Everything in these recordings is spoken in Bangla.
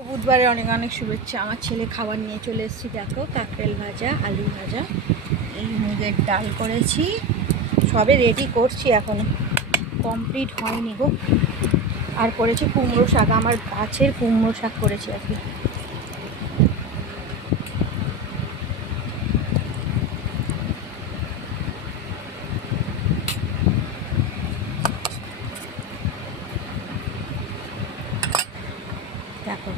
বুধবারে অনেক অনেক শুভেচ্ছা। আমার ছেলে খাবার নিয়ে চলে এসেছি। দেখো, কাঁকরেল ভাজা, আলু ভাজা, এই মুগের ডাল করেছি। সবে রেডি করছি, এখনো কমপ্লিট হয়নি গো। আর করেছি কুমড়ো শাক, আমার গাছের কুমড়ো শাক করেছি আজকে। দেখো,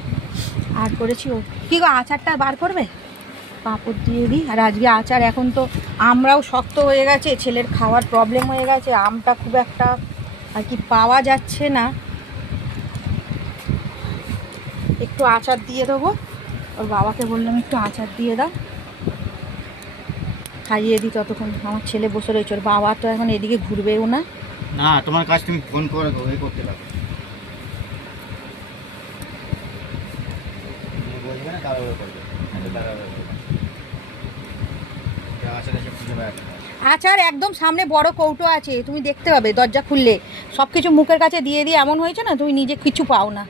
আর করেছি কি গো, আচারটা বার করবে? পাঁপড় দিয়ে দিই। আর আজকে আচার, এখন তো আমরাও শক্ত হয়ে গেছে, ছেলের খাওয়ার প্রবলেম হয়ে গেছে, আমটা খুব একটা আর কি পাওয়া যাচ্ছে না। একটু আচার দিয়ে দেবো, ওর বাবাকে বললাম একটু আচার দিয়ে দাও, খাইয়ে দিই। ততক্ষণ আমার ছেলে বসে রয়েছে, ওর বাবা তো এখন এদিকে ঘুরবেও না। না, তোমার কাজ তুমি ফোন করে ওই করতে পারো, বলবে না তাহলে ওই করবে। আচার একদম সামনে বড় কৌটো আছে, তুমি দেখতে পাবে দরজা খুললে। সব কিছু মুখের কাছে দিয়ে দিয়ে এমন হয়েছে না, তুমি নিজে কিছু পাও না।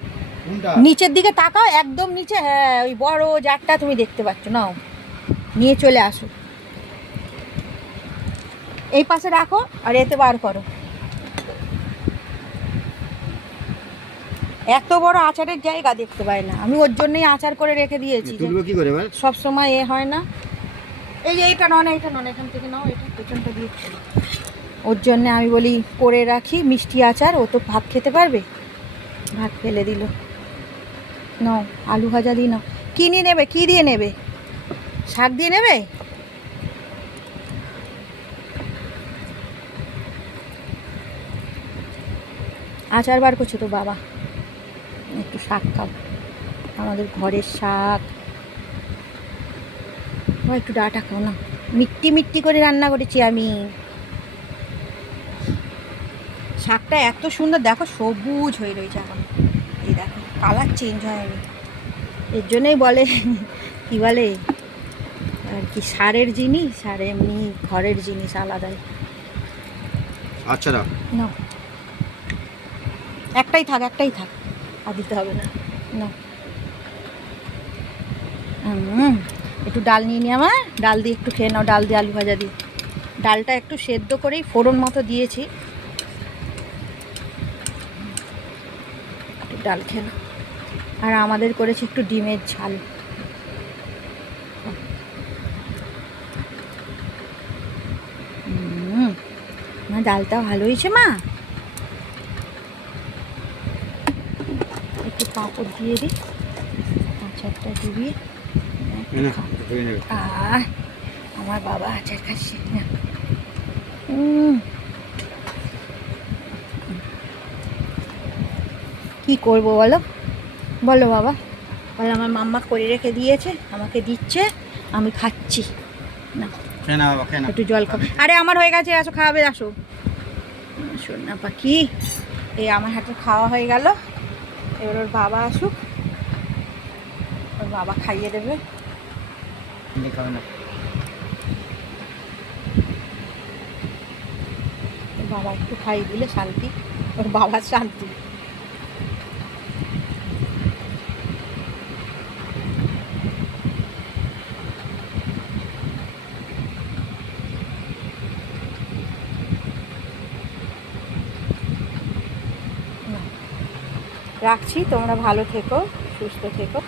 নিচের দিকে তাকাও, একদম নিচে, হ্যাঁ ওই বড় জারটা তুমি দেখতে পাচ্ছ, নাও নিয়ে চলে আসো। এই পাশে রাখো আর এতে বার করো। এত বড় আচারের জায়গা দেখতে পাই না আমি, ওর জন্যই আচার করে রেখে দিয়েছি। কি করে সব সময় এ হয় না। এই যে এইটা নয়, এইটা নয়, এখান থেকে নাও, এটা পেছনটা দিয়ে। ওর জন্যে আমি বলি করে রাখি মিষ্টি আচার, ও তো ভাত খেতে পারবে। ভাত ফেলে দিল। নাও আলু ভাজা দিই, নাও। কী নিয়ে নেবে, কী দিয়ে নেবে? শাক দিয়ে নেবে? আচার বার করছে তো বাবা, একটু শাক খাও, আমাদের ঘরের শাক। ও একটু ডাঁটা খাও না, মিট্টি মিট্টি করে রান্না করেছি আমি। শাকটা এত সুন্দর, দেখো সবুজ হয়ে রয়েছে এখন, এই দেখো কালার চেঞ্জ হয়নি। এর জন্যই বলে কি বলে আর কি, সারের জিনিস আর এমনি ঘরের জিনিস আলাদাই। আচ্ছা দাও না, একটাই থাক, একটাই থাক, আর দিতে হবে না। না, একটু ডাল নিয়ে নি আমার, ডাল দিয়ে একটু খেয়ে নাও, ডাল দিয়ে আলু ভাজা দিয়ে। ডালটা একটু সেদ্ধ করেই ফোড়ন মতো দিয়েছি, একটু ডাল খেয়ে নাও। আর আমাদের করেছি একটু ডিমের ঝাল। মা ডালটা ভালো হয়েছে মা। একটু পাঁপড় দিয়ে দিই, আচারটা দিবি। আমার বাবা আচার খাচ্ছে না। কি করবো বলো, বলো বাবা, বলো। আমার মাম্মা করে রেখে দিয়েছে, আমাকে দিচ্ছে, আমি খাচ্ছি না। একটু জল খাও। আরে আমার হয়ে গেছে, আসো খাওয়াবে, আসো। সোনা পাখি, এই আমার হাতে খাওয়া হয়ে গেল, এবার ওর বাবা আসুক, ওর বাবা খাইয়ে দেবে। ওর বাবা একটু খাইয়ে দিলে শান্তি, ওর বাবার শান্তি। রাখছি, তোমরা ভালো থেকো, সুস্থ থেকো।